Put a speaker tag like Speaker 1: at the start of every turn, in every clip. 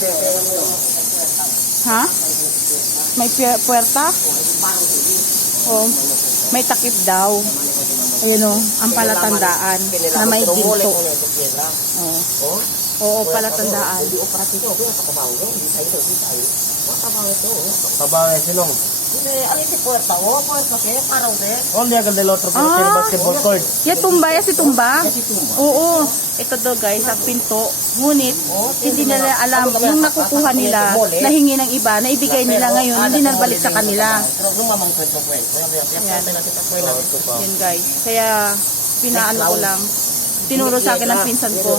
Speaker 1: Ha? May puwerta? Oh, may takip daw. Ayun o, ang palatandaan na may ginto. Oh. Oo, palatandaan.
Speaker 2: Tabaw silong. Oh, niya ka del otro basketball court.
Speaker 1: Ya tumba, ya si tumba. Oo, ito daw guys, ang pinto. Ngunit, hindi nila alam, yung nakukuha nila, nahingi ng iba, na ibigay nila ngayon, hindi nabalik sa kanila. Yan guys, kaya pinaano ko lang, tinuro sa akin ng pinsan ko.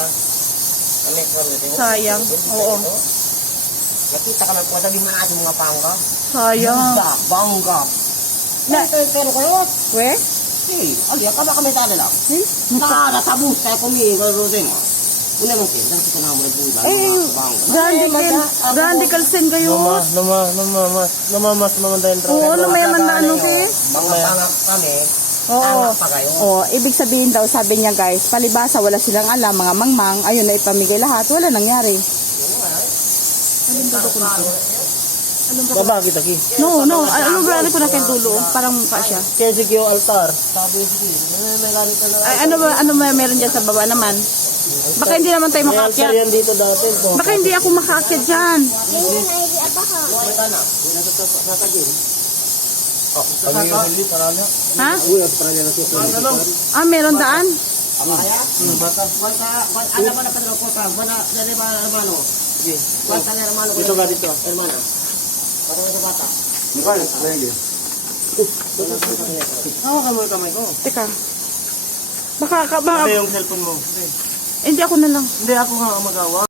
Speaker 1: Sayang, oo.
Speaker 2: Nakita ka lang po, sabi mo natin mga pangga.
Speaker 1: Sayang.
Speaker 2: Bangga.
Speaker 1: Na, we?
Speaker 2: Si, ali, kada kami tada lang. Kada tabus, saya kumi, kalau rodeng. Una lang siya, dahil ko na mo nagbuga.
Speaker 1: Radical sin kayo.
Speaker 2: Namamas naman dahil.
Speaker 1: Oo, lumayaman na ano kayo.
Speaker 2: Mga pangak kami.
Speaker 1: Oo, ibig sabihin daw, sabi niya guys, palibasa wala silang alam, mga mangmang, ayun na ipamigay lahat, wala nangyari. Anong ba ko na ito?
Speaker 2: Baba kita ki.
Speaker 1: No, anong brand ko na kay dulo, parang mukha siya.
Speaker 2: Kaya sige yung altar. Sabi sige, may ganit na lang.
Speaker 1: Ay, ano ba meron dyan sa baba naman? Baka hindi naman tayo
Speaker 2: May altar
Speaker 1: makaakyat.
Speaker 2: yan dito dati.
Speaker 1: Baka hindi ako makaakyat dyan. Ha? Ah, meron daan?
Speaker 2: Dito ka dito, hermano. Parang sa bata. Oo, kamay ko.
Speaker 1: Teka. Baka
Speaker 2: Yung cellphone mo.
Speaker 1: hindi ako na lang.
Speaker 2: Hindi ako nga magawa.